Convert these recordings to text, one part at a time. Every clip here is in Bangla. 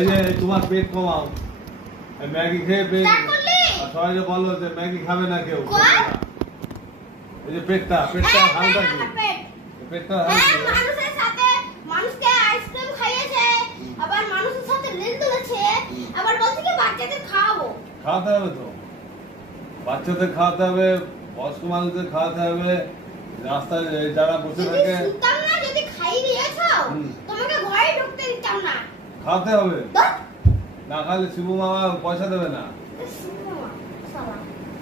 এই যে তোমার পেট কমাও, ম্যাগি খেয়ে পেট, সবাই বলো যে ম্যাগি খাবে না কেউ। এই যে পেটটা হালকা কি, পেটটা মানুষের সাথে মানুষকে আইসক্রিম খাইয়েছে, আবার মানুষের সাথে রিল তুলেছে, আবার বলছে কি বাচ্চাদের খাওয়াবো। খাওয়াতে হবে তো, বাচ্চাদের খাওয়াতে হবে, বয়স্ক মানুষদের খাওয়াতে হবে, রাস্তায় যারা বসে থাকে। শুনতাম না যদি খাই দিয়েছো তোমাকে ঘরে ঢুকতে দিতাম না। খাওয়াতে হবে, না খালে শিবু মামা পয়সা দেবে না।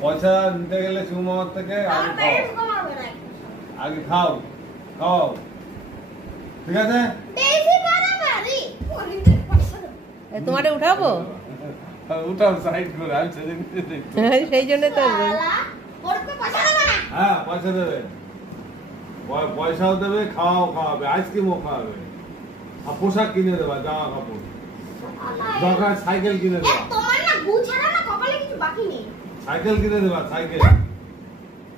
পয়সা নিতে গেলে শিবু মামার থেকে আগে খাও, খাও, ঠিক আছে? তোমারে উঠাবো, উঠাও সাইড করে, আমি সেদিন সেই জন্য তো। হ্যাঁ পয়সা দেবে, পয়সাও দেবে, খাওয়াবে, আইসক্রিমও খাওয়াবে, আর পোশাক কিনে দেবা, জামা কাপড়, দরকার সাইকেল কিনে দেবা। তোমার না গু ছাড়া না কপালে কিছু বাকি নেই। সাইকেল কিনে দেবা, সাইকেল।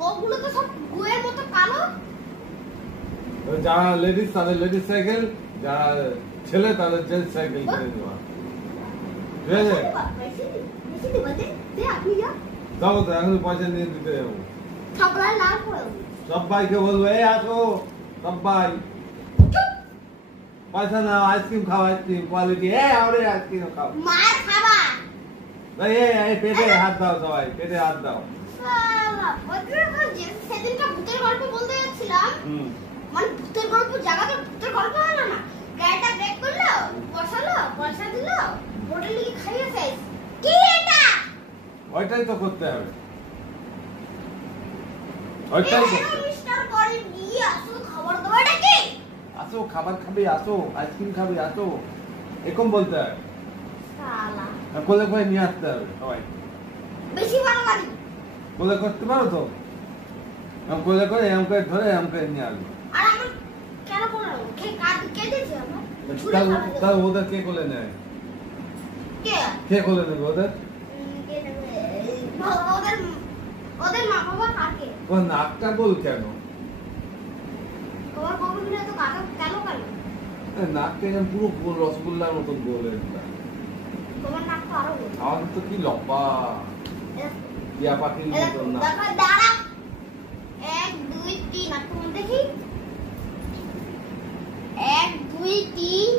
ওগুলো তো সব গুয়ের মতো কালো। যারা লেডিস তাদের লেডিস সাইকেল, যারা ছেলে তাদের জেন্টস সাইকেল কিনে দেবা, ঠিক আছে? যাবো তো, এখন পয়সা নিয়ে দিতে যাবো। সব ভাইকে বলবো, এই আসো সব ভাই, পয়সা নাও, আইসক্রিম খাও, আইসক্রিম কোয়ালিটি, আইসক্রিম খাও, মার খাবা। এই পেটে হাত দাও, সবাই পেটে হাত দাও। সেদিনটা ভূতের গল্প বলতে যাচ্ছিলাম, মানে ভূতের গল্প জায়গাতে ভূতের গল্প হলো না, গাড়িটা ব্রেক করলো, বসালো, পয়সা দিল, হোটেল লিখে খাইয়ে শেষ। কি এটা? ওইটাই তো করতে হবে, ওইটাই করতে হবে। মিস্টার করে দিয়ে আসো খাবার দাবারটা কি? আসো খাবার খাবে, আসো আইসক্রিম খাবে, আসো, এরকম বলতে হবে। শালা কোলে করে নিয়ে আসতে হবে সবাই। বেশি ভালো লাগে। কোলে করতে পারো তো? কোলে করে এম করে ধরে এম করে নিয়ে আসবে। আর আমার কেন করলো? কে দিয়েছে আমার? তাহলে ওদের কে কোলে নেয়? কে কোলে নেবে ওদের? ওদের মা বাবা কাকে? তোমার নাকটা গোল কেন? তোমার বাবা কিনা তো কাকা কেন কালো? নাকটা যেন পুরো গোল, রসগোল্লার মতন গোল। তোমার নাক তো আরো গোল। আমার তো কি লম্বা, টিয়া পাখির মতন না। দাঁড়াও, 1 2 3 নাক দেখি, 1 2 3